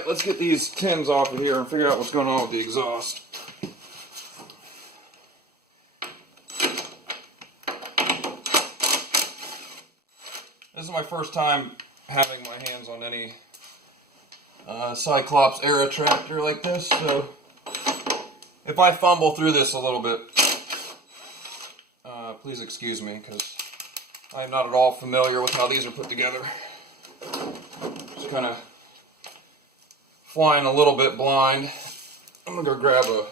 Alright, let's get these tins off of here and figure out what's going on with the exhaust. This is my first time having my hands on any Cyclops era tractor like this, so if I fumble through this a little bit, please excuse me, because I am not at all familiar with how these are put together. Just kind of flying a little bit blind. I'm going to go grab a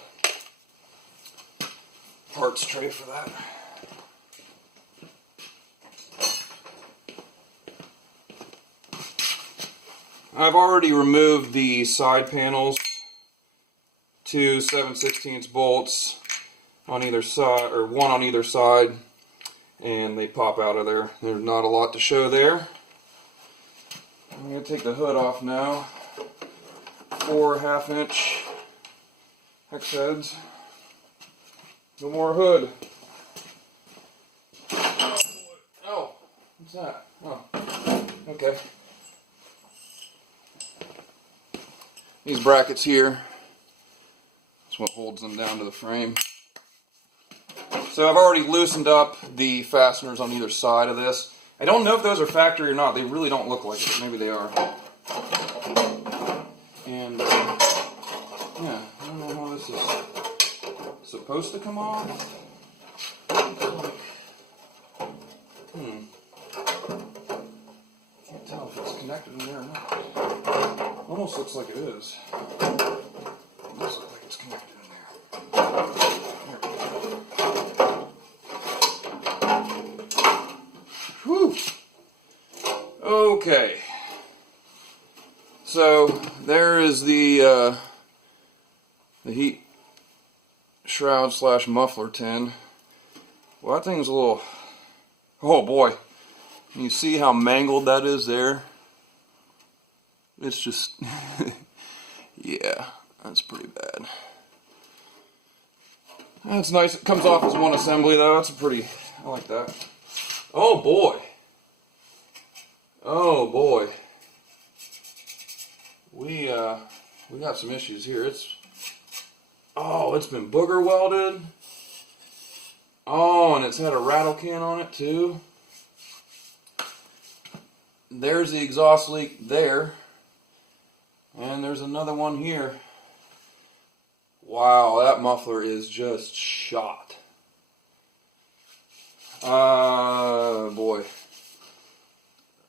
parts tray for that. I've already removed the side panels, 2 7/16 bolts on either side, or one on either side, and they pop out of there. There's not a lot to show there. I'm going to take the hood off now. 4 1/2-inch hex heads. No more hood. Oh, what's that? Oh, okay. These brackets here, that's what holds them down to the frame. So I've already loosened up the fasteners on either side of this. I don't know if those are factory or not. They really don't look like it, but maybe they are. And yeah, I don't know how this is supposed to come off. Can't tell if it's connected in there or not. Almost looks like it is. It does look like it's connected in there. Whew. Okay. So there is the heat shroud / muffler tin. Well, that thing's a little. Oh boy! You see how mangled that is there? It's just, yeah, that's pretty bad. That's nice. It comes off as one assembly, though. That's a pretty, I like that. Oh boy. Oh boy. We got some issues here. It's been booger welded. Oh, and it's had a rattle can on it too. There's the exhaust leak there. And there's another one here. Wow, that muffler is just shot. Boy.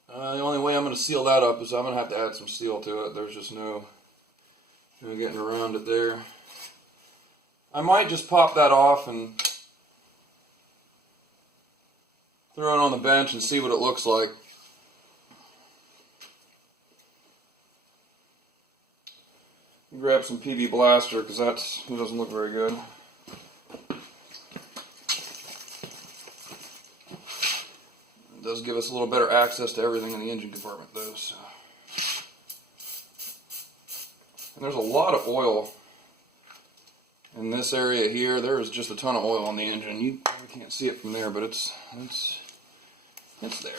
The only way I'm going to seal that up is I'm going to have to add some steel to it. There's just no getting around it there. I might just pop that off and throw it on the bench and see what it looks like. Grab some PB Blaster because it doesn't look very good. It does give us a little better access to everything in the engine compartment though. So. And there's a lot of oil in this area here. There is just a ton of oil on the engine. You can't see it from there, but it's there.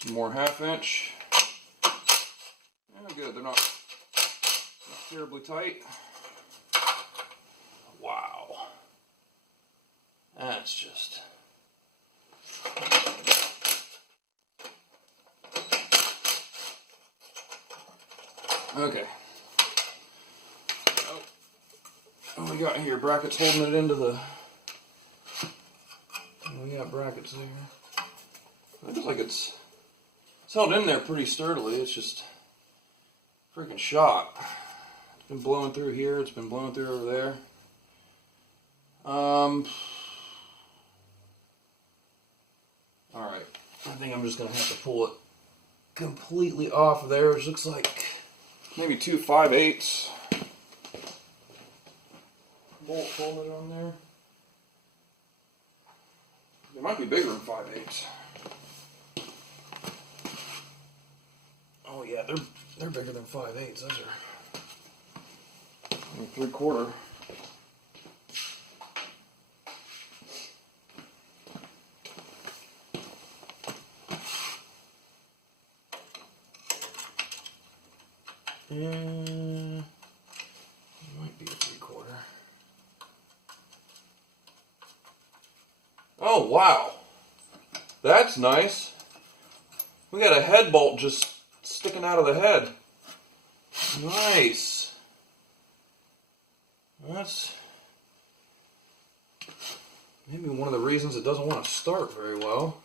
Some more 1/2-inch. Good, they're not terribly tight. Wow. That's just... Okay. Oh. What we got here? Brackets holding it into the... We got brackets there. It looks like it's held in there pretty sturdily. It's just... freaking shot. It's been blowing through here. It's been blowing through over there. Alright. I think I'm just going to have to pull it completely off of there, which looks like maybe 2 5/8 bolt holding on there. They might be bigger than 5/8. Oh yeah, they're bigger than 5/8. Those are 3/4. Oh, wow. That's nice. We got a head bolt just sticking out of the head. Nice. That's maybe one of the reasons it doesn't want to start very well.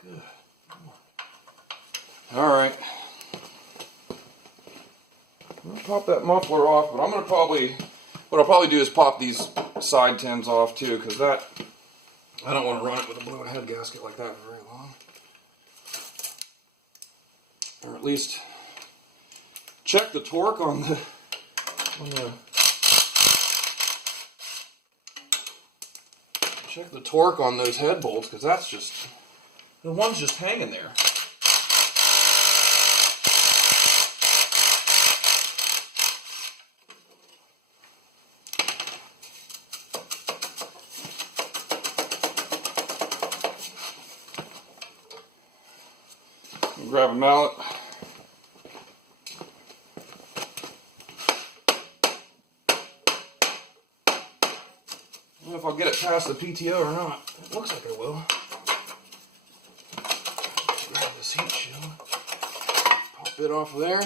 Good. Alright. I'm going to pop that muffler off, but I'm going to what I'll probably do is pop these side tins off too, because that, I don't want to run it with a blown head gasket like that for very long. Or at least check the torque on the check the torque on those head bolts, because that's just, the one's just hanging there. Grab a mallet. I don't know if I'll get it past the PTO or not. It looks like I will. Grab this heat shield. Pop it off of there.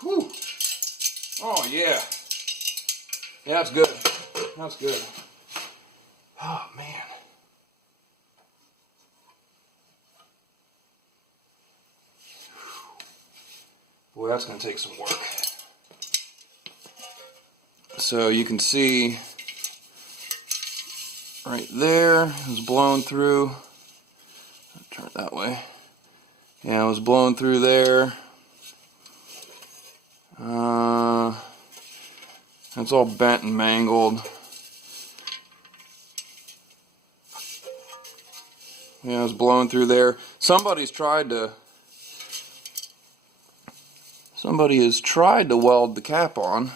Whew. Oh yeah. Yeah, that's good. That's good. Oh man. Boy, that's going to take some work. So you can see right there, it was blown through. I'll turn it that way. Yeah, it was blown through there. It's all bent and mangled. Yeah, it was blown through there. Somebody has tried to weld the cap on.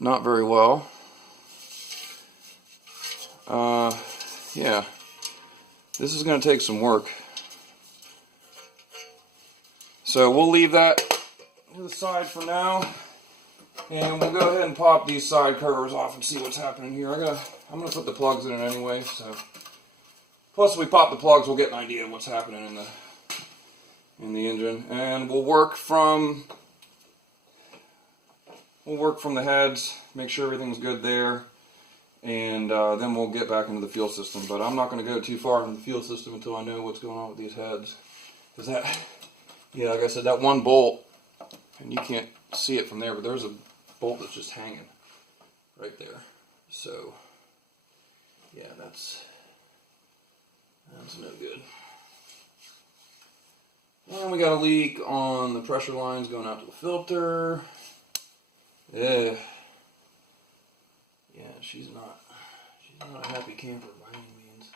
Not very well. Yeah. This is going to take some work. So we'll leave that to the side for now. And we'll go ahead and pop these side covers off and see what's happening here. I'm going to put the plugs in it anyway. So, plus if we pop the plugs, we'll get an idea of what's happening in the engine. And we'll work from the heads, make sure everything's good there, and then we'll get back into the fuel system. But I'm not going to go too far into the fuel system until I know what's going on with these heads. Because that, yeah, like I said, that one bolt, and you can't see it from there, but there's a bolt that's just hanging right there. So, yeah, that's no good. And we got a leak on the pressure lines going out to the filter. Yeah, she's not a happy camper by any means.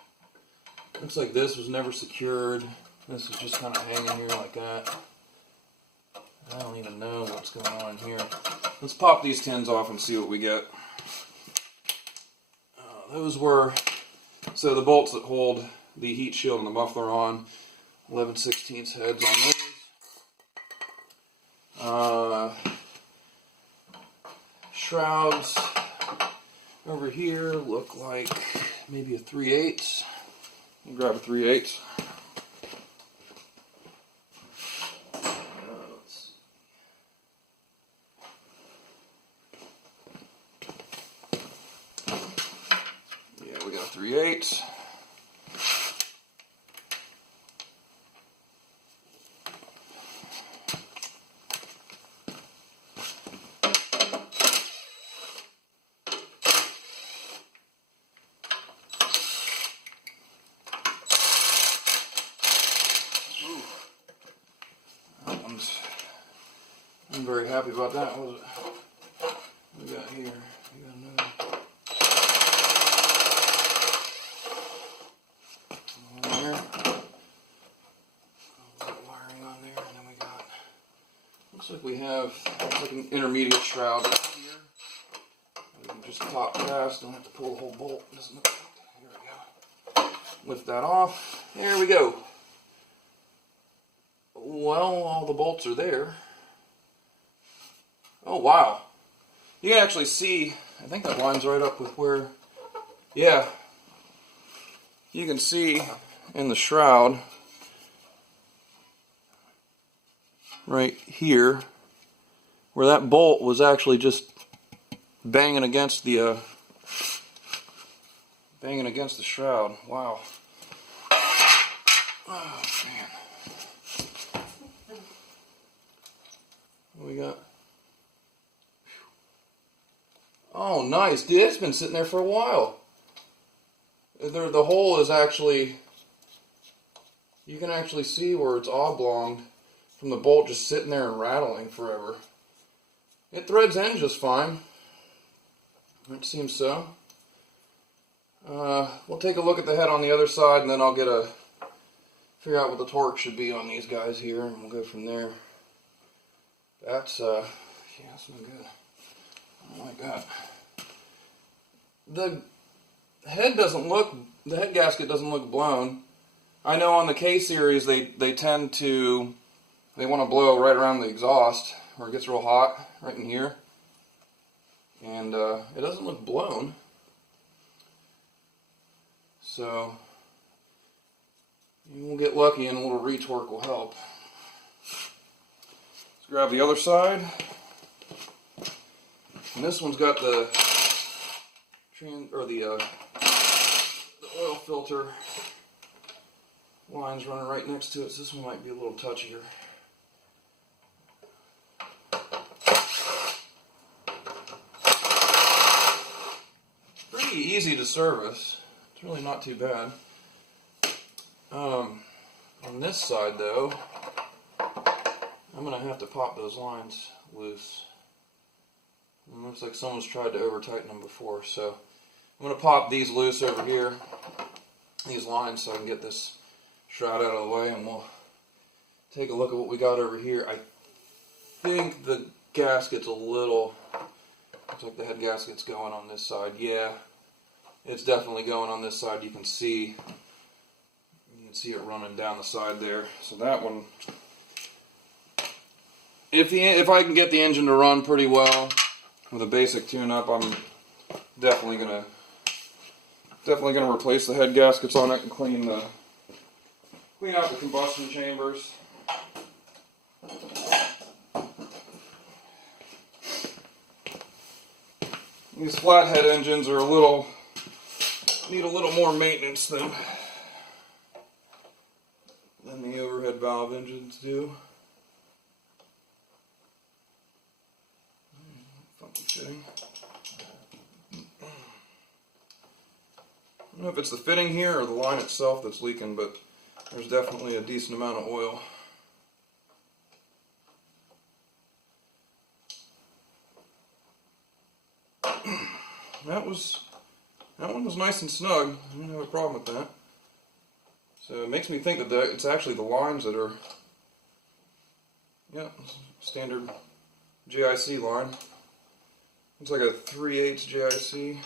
Looks like this was never secured. This is just kind of hanging here like that. I don't even know what's going on here. Let's pop these tins off and see what we get. Those were, so the bolts that hold the heat shield and the muffler on, 11/16 heads on those. Shrouds over here look like maybe a 3/8. I'll grab a 3/8. Yeah, we got a 3/8. I'm very happy about that. What was it? What we got here? We got another one there. Wiring on there, and then we got. Looks like we have like an intermediate shroud right here. We can just top cast. Don't have to pull the whole bolt. Doesn't look. Here we go. Lift that off. There we go. Well, all the bolts are there. Oh wow, You can actually see, I think that lines right up with where, yeah, you can see in the shroud right here where that bolt was actually just banging against the shroud. Wow. Oh man. What we got? Oh, nice, dude. It's been sitting there for a while. The hole is actually, you can actually see where it's oblonged from the bolt just sitting there and rattling forever. It threads in just fine. It seems so. We'll take a look at the head on the other side, and then I'll figure out what the torque should be on these guys here, and we'll go from there. That's, yeah, that's not good. I don't like that. The head gasket doesn't look blown. I know on the K series they tend to, they want to blow right around the exhaust where it gets real hot, right in here. And it doesn't look blown. So we'll get lucky and a little retorque will help. Let's grab the other side. And this one's got the oil filter lines running right next to it, so this one might be a little touchier. Pretty easy to service. It's really not too bad. On this side though, I'm going to have to pop those lines loose. It looks like someone's tried to over tighten them before, so I'm going to pop these loose over here, these lines, so I can get this shroud out of the way, and we'll take a look at what we got over here. I think the gasket's a little, looks like the head gasket's going on this side. Yeah, it's definitely going on this side. You can see it running down the side there. So that one, if I can get the engine to run pretty well with a basic tune-up, I'm definitely gonna replace the head gaskets on it and clean out the combustion chambers. These flathead engines are need a little more maintenance than the overhead valve engines do. Funky fitting. I don't know if it's the fitting here or the line itself that's leaking, but there's definitely a decent amount of oil. That one was nice and snug. I didn't have a problem with that. So it makes me think that it's actually the lines that are, yeah, standard JIC line. It's like a 3/8 JIC.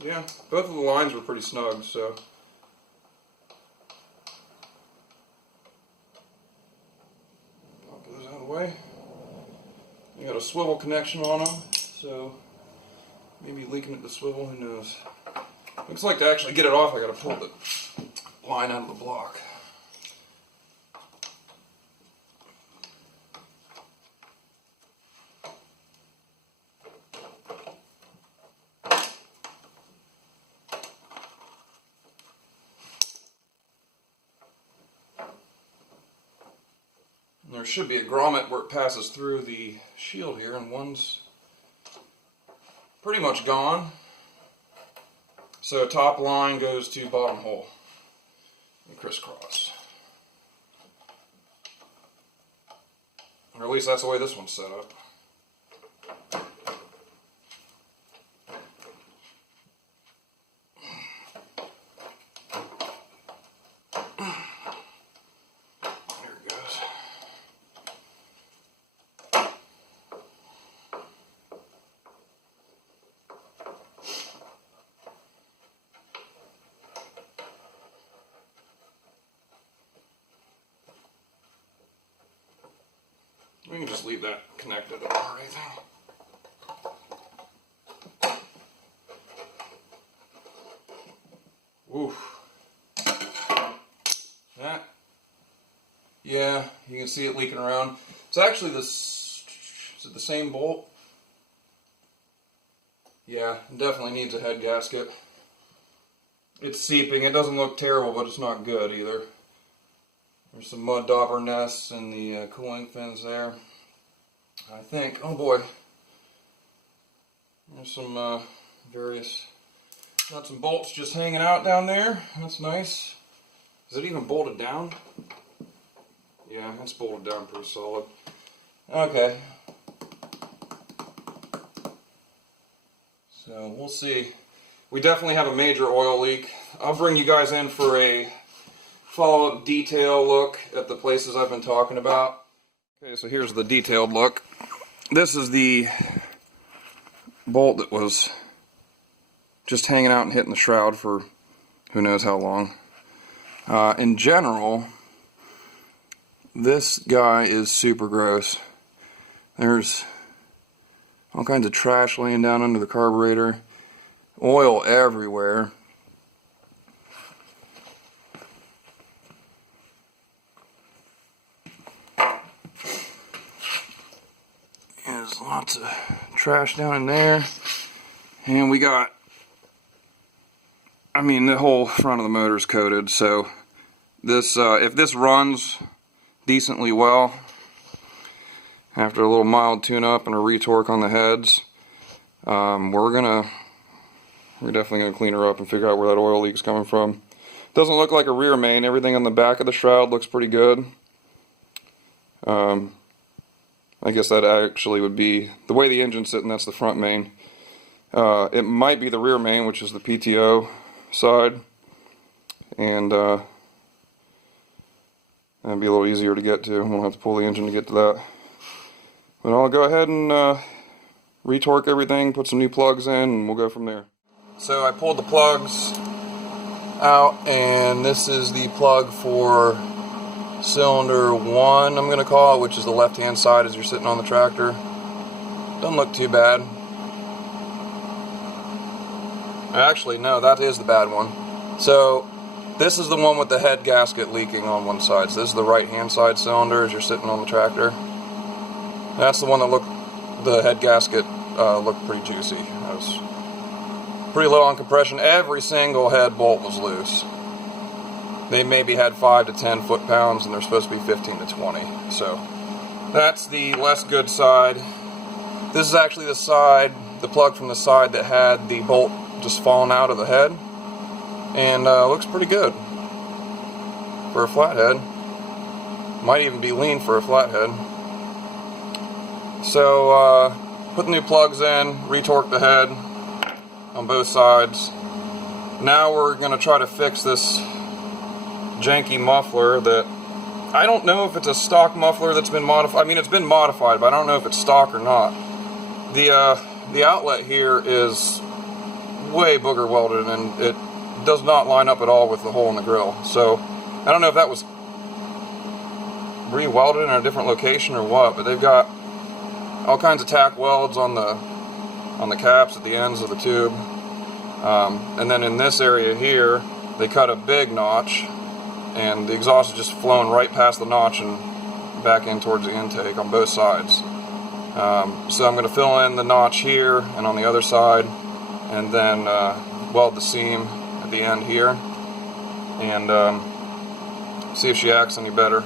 Yeah, both of the lines were pretty snug, so. Pop those out of the way. You got a swivel connection on them, so maybe leaking at the swivel, who knows. Looks like to actually get it off, I gotta pull the line out of the block. There should be a grommet where it passes through the shield here, and one's pretty much gone. So top line goes to bottom hole and crisscross. Or at least that's the way this one's set up. We can just leave that connected or anything. Oof. That. Yeah, you can see it leaking around. It's actually this. Is it the same bolt? Yeah, it definitely needs a head gasket. It's seeping. It doesn't look terrible, but it's not good either. There's some mud dauber nests in the cooling fins there. I think. Oh boy. There's some various nuts and bolts just hanging out down there. That's nice. Is it even bolted down? Yeah, it's bolted down pretty solid. Okay. So we'll see. We definitely have a major oil leak. I'll bring you guys in for a follow-up detail look at the places I've been talking about. Okay, so here's the detailed look. This is the bolt that was just hanging out and hitting the shroud for who knows how long. In general, this guy is super gross. There's all kinds of trash laying down under the carburetor, oil everywhere. There's lots of trash down in there, and we got, I mean, the whole front of the motor is coated, so this, if this runs decently well, after a little mild tune-up and a retorque on the heads, we're definitely gonna clean her up and figure out where that oil leak's coming from. Doesn't look like a rear main. Everything on the back of the shroud looks pretty good. I guess that actually would be the way the engine's sitting. That's the front main. It might be the rear main, which is the PTO side, and that'd be a little easier to get to. We won't have to pull the engine to get to that. But I'll go ahead and retorque everything, put some new plugs in, and we'll go from there. So I pulled the plugs out, and this is the plug for cylinder 1, I'm going to call it, which is the left-hand side as you're sitting on the tractor. Doesn't look too bad. Actually, no, that is the bad one. So this is the one with the head gasket leaking on one side. So this is the right-hand side cylinder as you're sitting on the tractor. That's the one that the head gasket looked pretty juicy. It was pretty low on compression. Every single head bolt was loose. They maybe had 5 to 10 foot-pounds, and they're supposed to be 15 to 20. So that's the less good side. This is actually the side, the plug from the side that had the bolt just falling out of the head, and looks pretty good for a flathead. Might even be lean for a flathead. So put the new plugs in, retorque the head on both sides. Now we're going to try to fix this janky muffler that I don't know if it's a stock muffler that's been modified. I mean, it's been modified, but I don't know if it's stock or not. The outlet here is way booger welded, and it does not line up at all with the hole in the grill. So I don't know if that was re-welded in a different location or what, but they've got all kinds of tack welds on the caps at the ends of the tube, and then in this area here they cut a big notch, and the exhaust is just flowing right past the notch and back in towards the intake on both sides. So I'm going to fill in the notch here and on the other side, and then weld the seam at the end here, and see if she acts any better.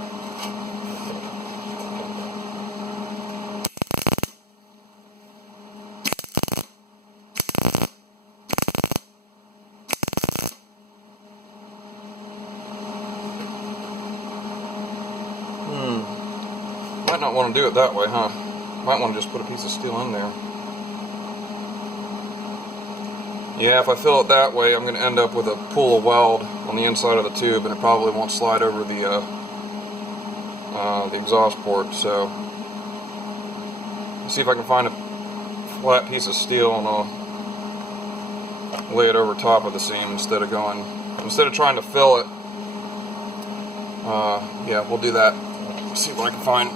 Might not want to do it that way, huh? Might want to just put a piece of steel in there. Yeah, if I fill it that way, I'm going to end up with a pool of weld on the inside of the tube, and it probably won't slide over the exhaust port. So, let's see if I can find a flat piece of steel, and I'll lay it over top of the seam instead of trying to fill it. Yeah, we'll do that. Let's see what I can find.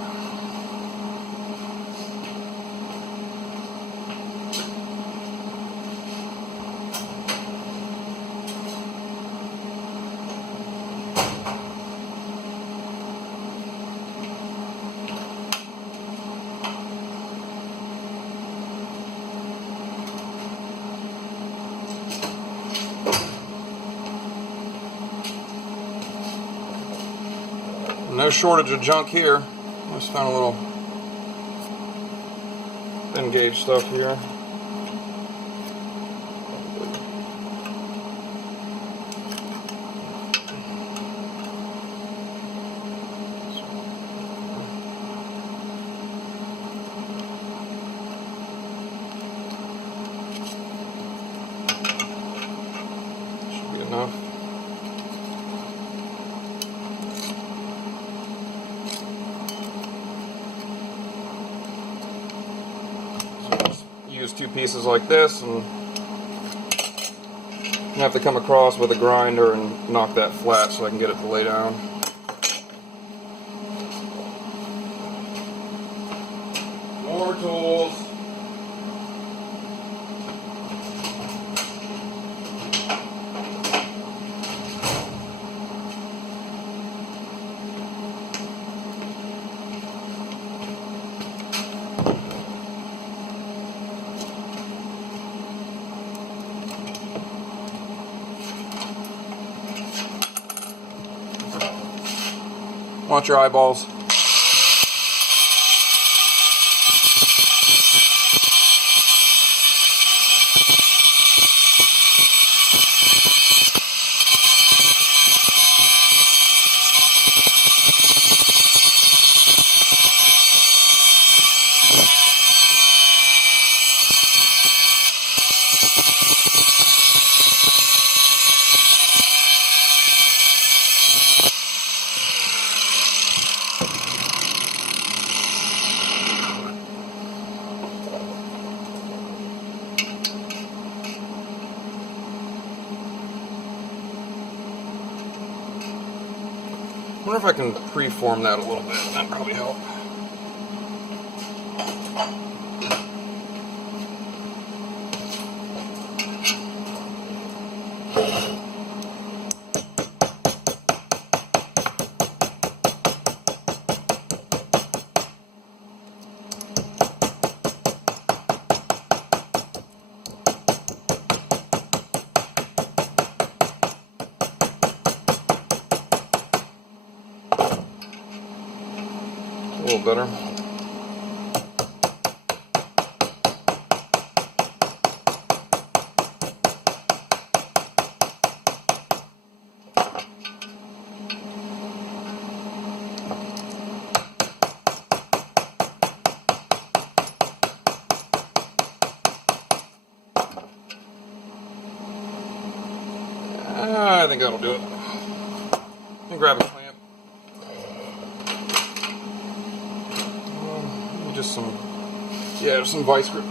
no shortage of junk here. I just found a little thin gauge stuff here. Should be enough. Use two pieces like this, and you have to come across with a grinder and knock that flat so I can get it to lay down. More tools. Watch your eyeballs. I wonder if I can preform that a little bit. That'd probably help. A little better. I think that'll do it. Let me grab a clamp. Just some vice grip.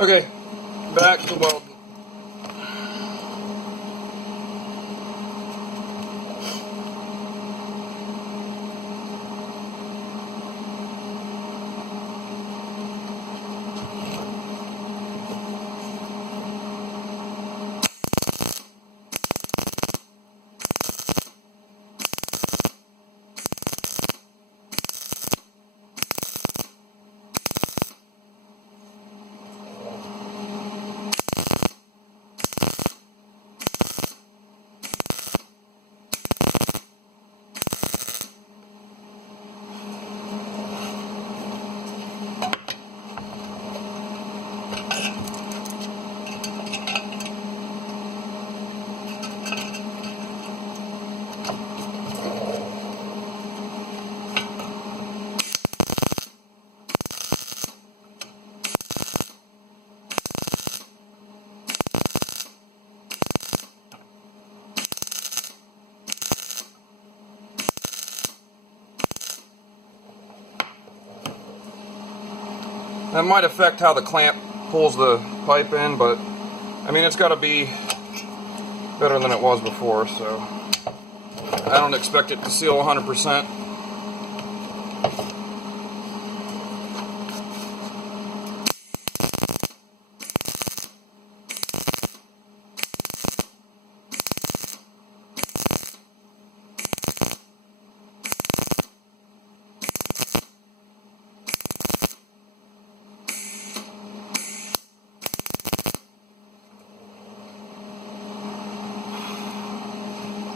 Okay, back to welding. That might affect how the clamp pulls the pipe in, but I mean it's got to be better than it was before, so I don't expect it to seal 100%.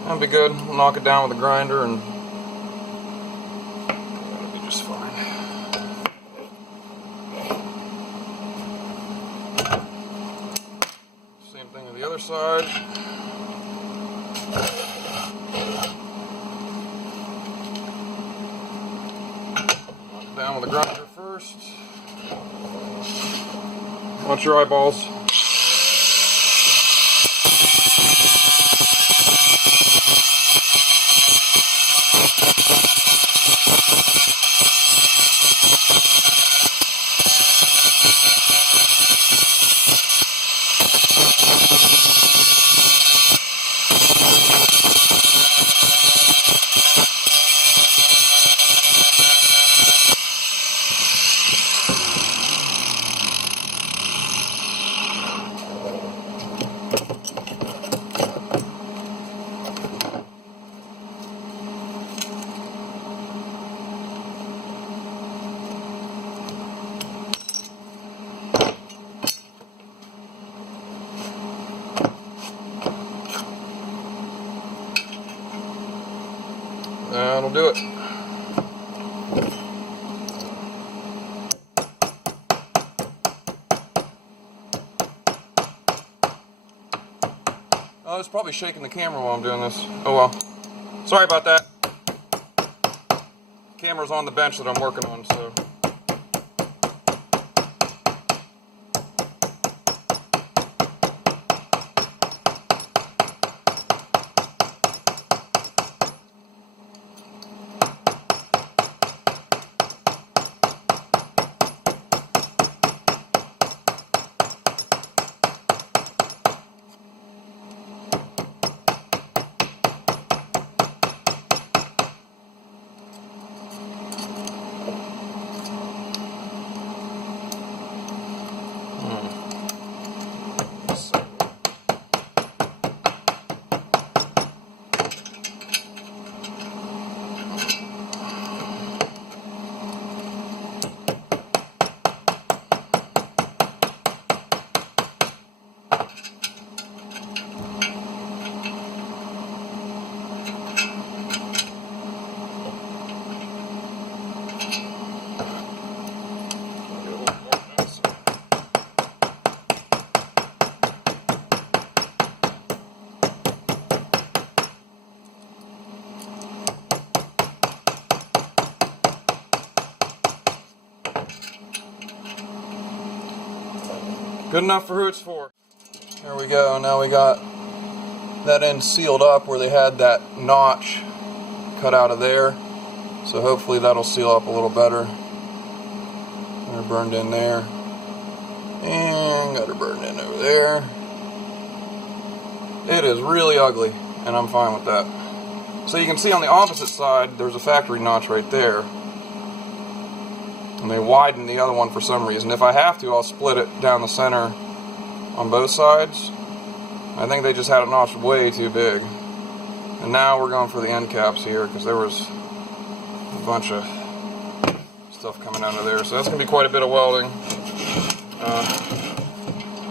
That'll be good. We'll knock it down with a grinder and that'll be just fine. Same thing on the other side. Knock it down with a grinder first. Watch your eyeballs. That'll do it. Oh, it's probably shaking the camera while I'm doing this. Oh well. Sorry about that. The camera's on the bench that I'm working on, so. Good enough for who it's for. There we go. Now we got that end sealed up where they had that notch cut out of there. So hopefully that'll seal up a little better. Got her burned in there. And got her burned in over there. It is really ugly, and I'm fine with that. So you can see on the opposite side, there's a factory notch right there. And they widen the other one for some reason. If I have to, I'll split it down the center on both sides. I think they just had it notched way too big. And now we're going for the end caps here because there was a bunch of stuff coming out of there. So that's going to be quite a bit of welding.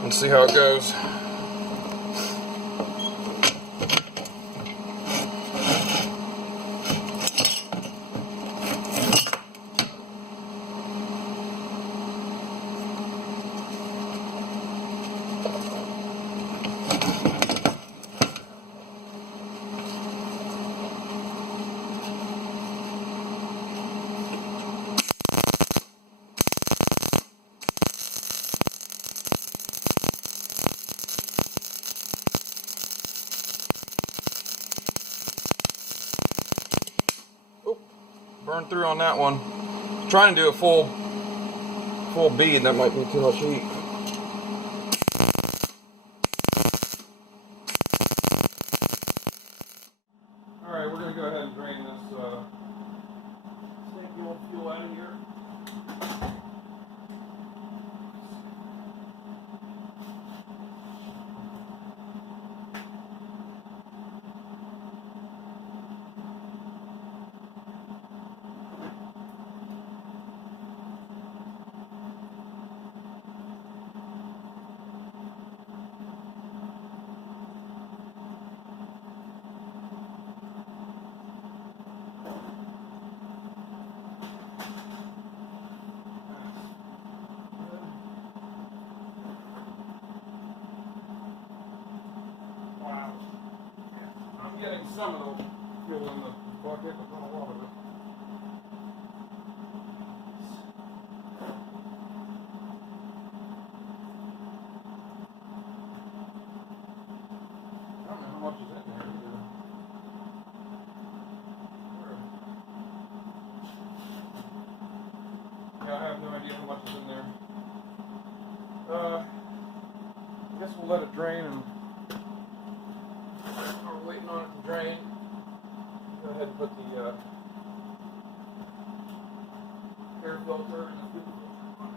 Let's see how it goes. Burned through on that one. Trying to do a full bead, that might be too much heat. getting some of the fuel in the bucket, but not a lot of it. I don't know how much is in there either. Yeah, I have no idea how much is in there. I guess we'll let it drain, and while we're waiting on it to drain, go ahead and put the air filter and the fuel filter on.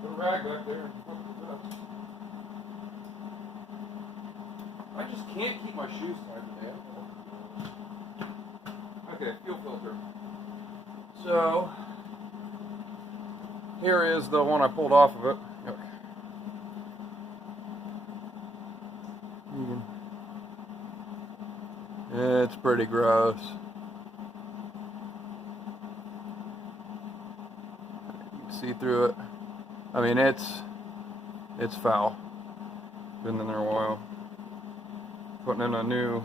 Put a rag back there and pump it up. I just can't keep my shoes tied today. Okay, fuel filter. So here is the one I pulled off of it. Look. It's pretty gross. You can see through it. I mean, it's foul. Been in there a while. Putting in a new,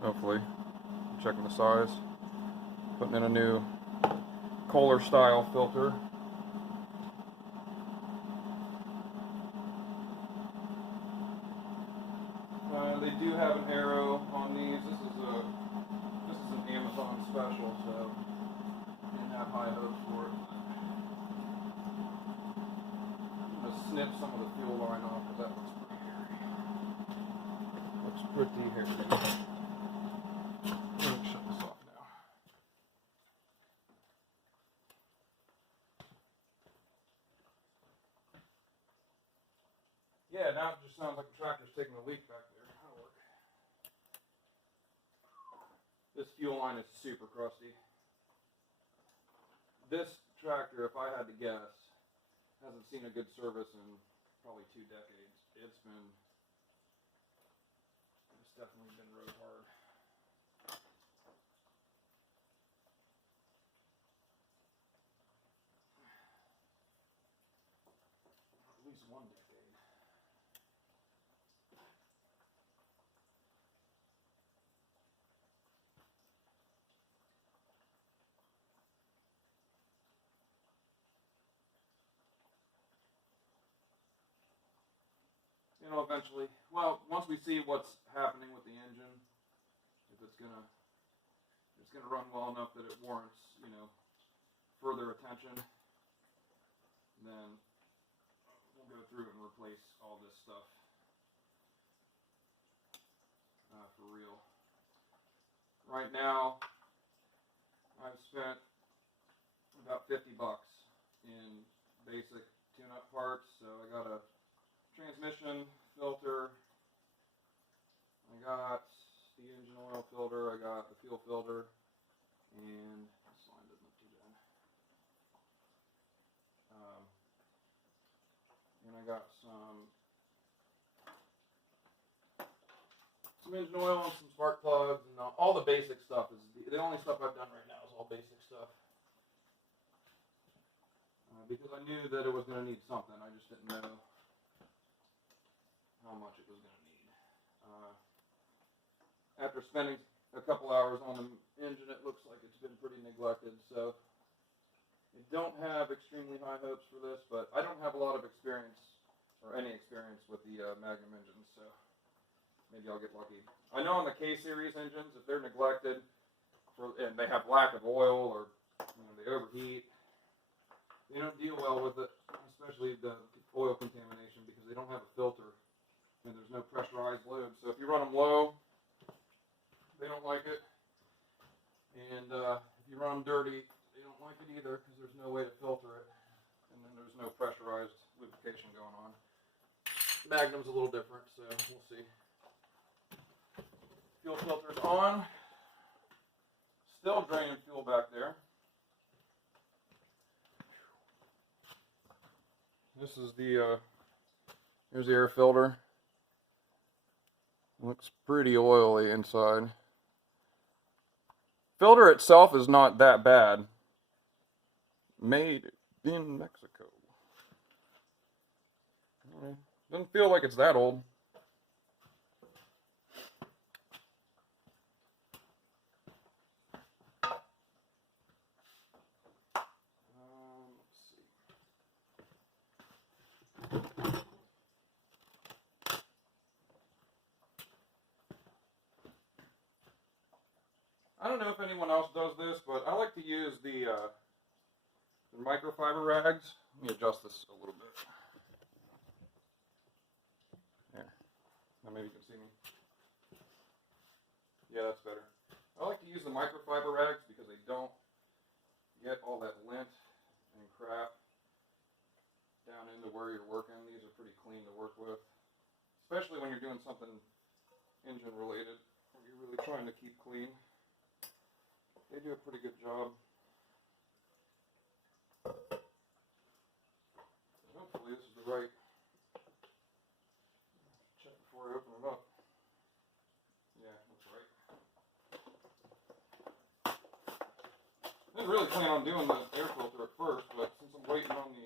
hopefully, I'm checking the size. Putting in a new Kohler style filter. They do have an arrow on these. This is an Amazon special, so didn't have high hopes for it. I'm gonna snip some of the fuel line off because that looks pretty hairy. Looks pretty hairy. I'm gonna shut this off now. Yeah, now it just sounds like the tractor's taking a leak back there. That'll work. This fuel line is super crusty. This tractor, if I had to guess, hasn't seen a good service in probably 2 decades. It's definitely been rode hard. At least 1 decade. You know, eventually, well, once we see what's happening with the engine, if it's gonna run well enough that it warrants, you know, further attention, then we'll go through and replace all this stuff for real. Right now, I've spent about $50 in basic tune-up parts. So I got a transmission filter, I got the engine oil filter, I got the fuel filter, and this line doesn't look too bad. And I got some engine oil and some spark plugs, and all the basic stuff is the only stuff I've done right now is all basic stuff. Because I knew that it was going to need something, I just didn't know how much it was going to need. After spending a couple hours on the engine, it looks like it's been pretty neglected, so I don't have extremely high hopes for this, but I don't have a lot of experience, or any experience with the Magnum engines, so maybe I'll get lucky. I know on the K-Series engines, if they're neglected, and they have lack of oil, or they overheat, they don't deal well with it, especially the oil contamination, because they don't have a filter, and there's no pressurized load. So if you run them low, they don't like it, and if you run them dirty, they don't like it either, because there's no way to filter it, and then there's no pressurized lubrication going on. Magnum's a little different, so we'll see. Fuel filter's on. Still draining fuel back there. This is the, here's the air filter. Looks pretty oily inside. Filter itself is not that bad. Made in Mexico. Doesn't feel like it's that old. I don't know if anyone else does this, but I like to use the microfiber rags. Let me adjust this a little bit. There. Now maybe you can see me. Yeah, that's better. I like to use the microfiber rags because they don't get all that lint and crap down into where you're working. These are pretty clean to work with, especially when you're doing something engine related, where you're really trying to keep clean. They do a pretty good job. Hopefully this is the right. Check before I open it up. Yeah, that's right. I didn't really plan on doing the air filter at first, but since I'm waiting on the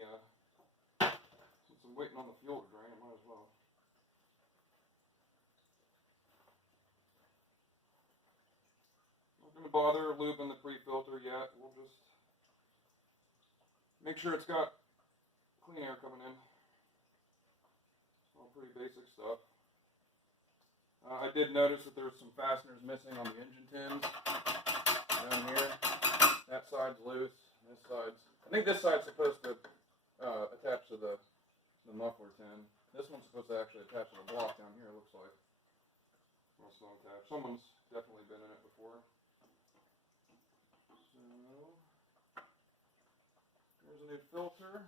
fuel to drain, I might as well. Not going to bother lubing the pre-filter yet. We'll just make sure it's got clean air coming in. It's all pretty basic stuff. I did notice that there's some fasteners missing on the engine tins down here. That side's loose. This side's. I think this side's supposed to attach to the muffler tin. This one's supposed to actually attach to the block down here. It looks like. Well, it's not attached. Someone's definitely been in it before. So here's a new filter.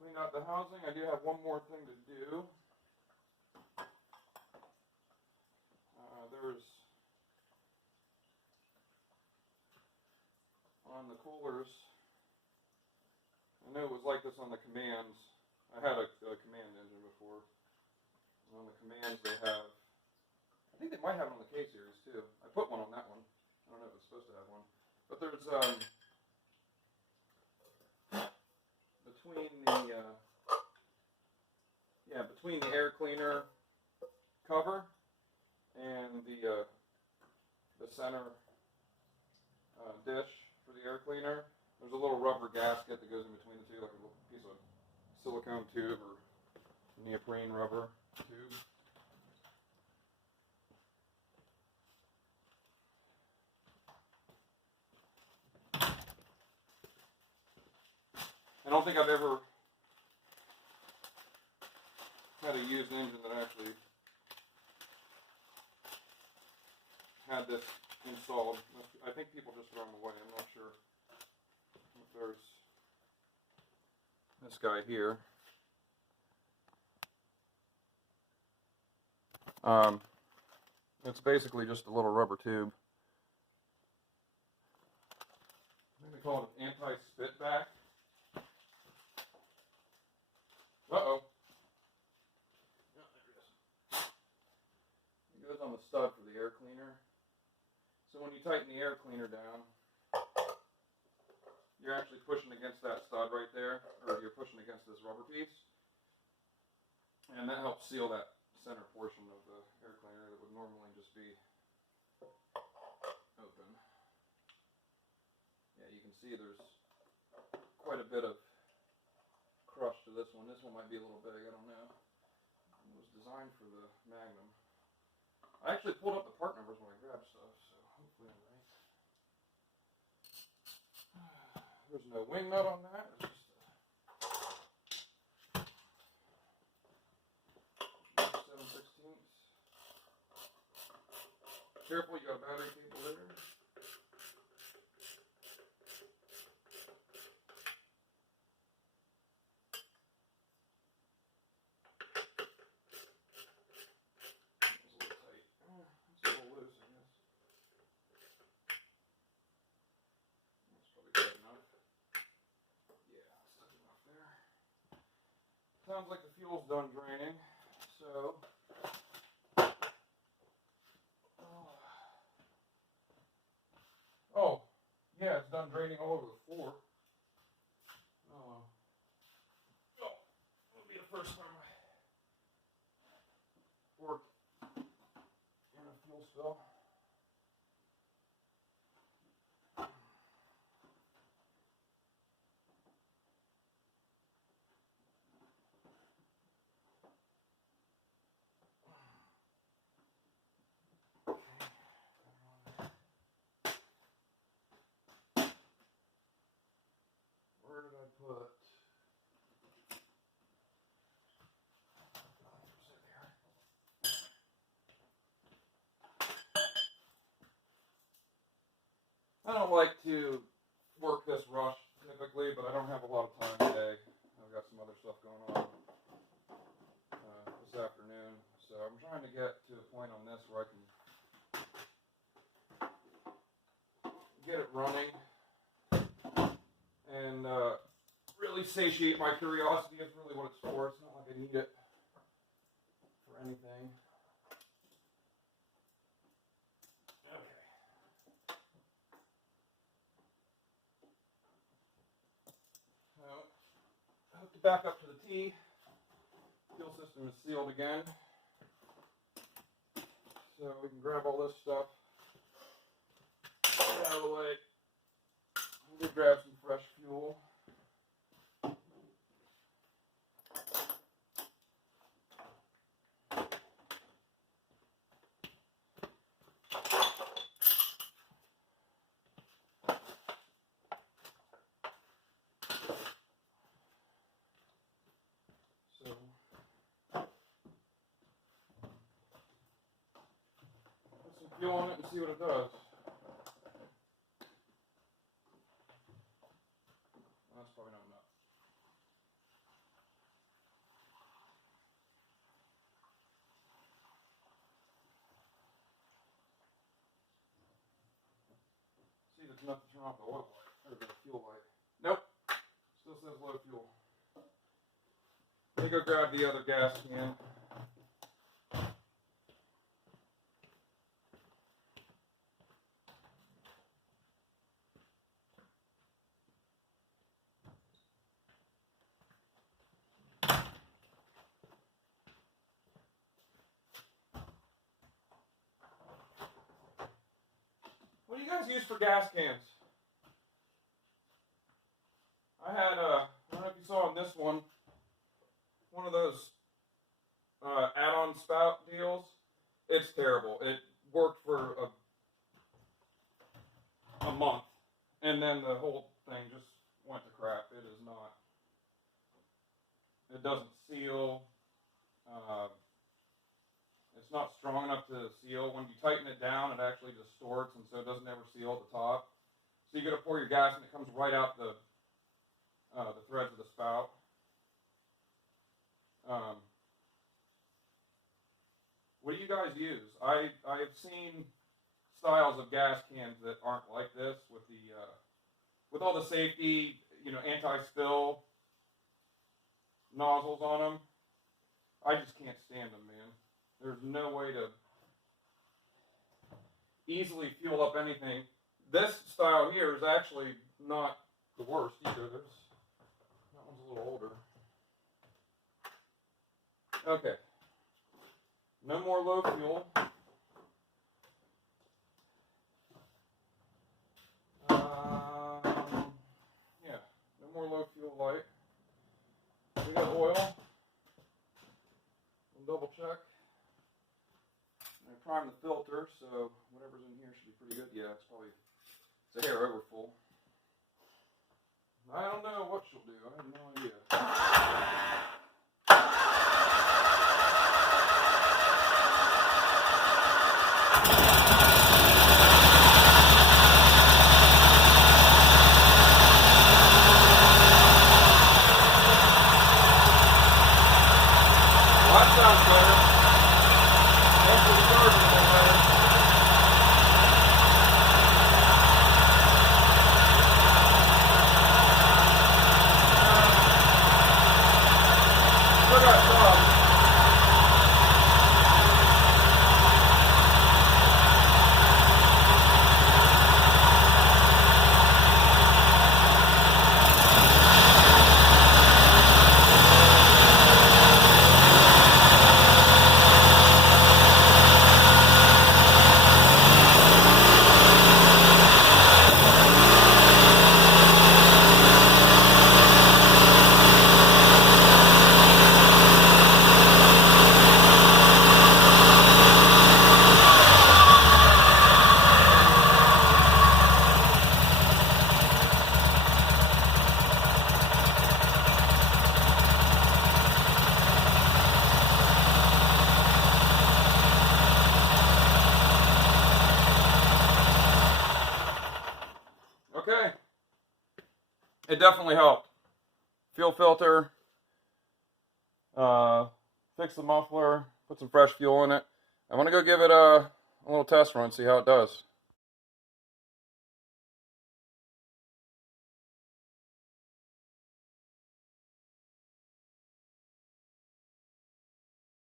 Clean out the housing. I do have one more thing to do. There's on the coolers. I know it was like this on the commands. I had a command engine before. And on the commands they have. I think they might have it on the K series too. I put one on that one. I don't know if it's supposed to have one. But there's between the air cleaner cover and the center dish for the air cleaner, there's a little rubber gasket that goes in between the two, like a little piece of silicone tube or neoprene rubber tube. I don't think I've ever had a used engine that actually had this installed. I think people just throw them away. I'm not sure if there's this guy here. It's basically just a little rubber tube. I think they call it an anti-spit back. Uh-oh. Yeah, there it is. It goes on the stud for the air cleaner. So when you tighten the air cleaner down, you're actually pushing against that stud right there, or you're pushing against this rubber piece. And that helps seal that center portion of the air cleaner that would normally just be open. Yeah, you can see there's quite a bit of crush to this one. This one might be a little big, I don't know. It was designed for the Magnum. I actually pulled up the part numbers when I grabbed stuff, so hopefully I'm right. There's no wing nut on that. It's just a 7/16. Careful, you got a battery cable there. Sounds like the fuel's done draining, so oh yeah, it's done draining all over the floor. Oh, it'll be the first time I worked in a fuel spill. I don't have a lot of time today. I've got some other stuff going on this afternoon. So I'm trying to get to a point on this where I can get it running and really satiate my curiosity. Is really what it's for. It's not like I need it for anything. Hooked it back up to the T. Fuel system is sealed again. So we can grab all this stuff out of the way. We'll grab some fresh fuel. Fuel on it and see what it does. That's probably not enough. See if it's enough to turn off the oil light or the fuel light. Nope. Still says low fuel. Let me go grab the other gas can. What do you guys use for gas cans? I had, I don't know if you saw on this one of those add-on spout deals. It's terrible. It worked for a month, and then the whole thing just went to crap. It is not. It doesn't seal. It's not strong enough to seal. When you tighten it down, it actually distorts, and so it doesn't ever seal at the top. So you got to pour your gas, and it comes right out the threads of the spout. What do you guys use? I have seen styles of gas cans that aren't like this with the with all the safety, anti-spill nozzles on them. I just can't stand them, man. There's no way to easily fuel up anything. This style here is actually not the worst either. That one's a little older. Okay. No more low fuel. Yeah, no more low fuel light. We got oil. We'll double check. I prime the filter, so whatever's in here should be pretty good. Yeah, it's a hair over full. I don't know what she'll do. I have no idea. Well, that sounds better. That's the starting a little better. Still got some. it definitely helped. Fuel filter, fix the muffler, put some fresh fuel in it. I want to go give it a little test run, see how it does.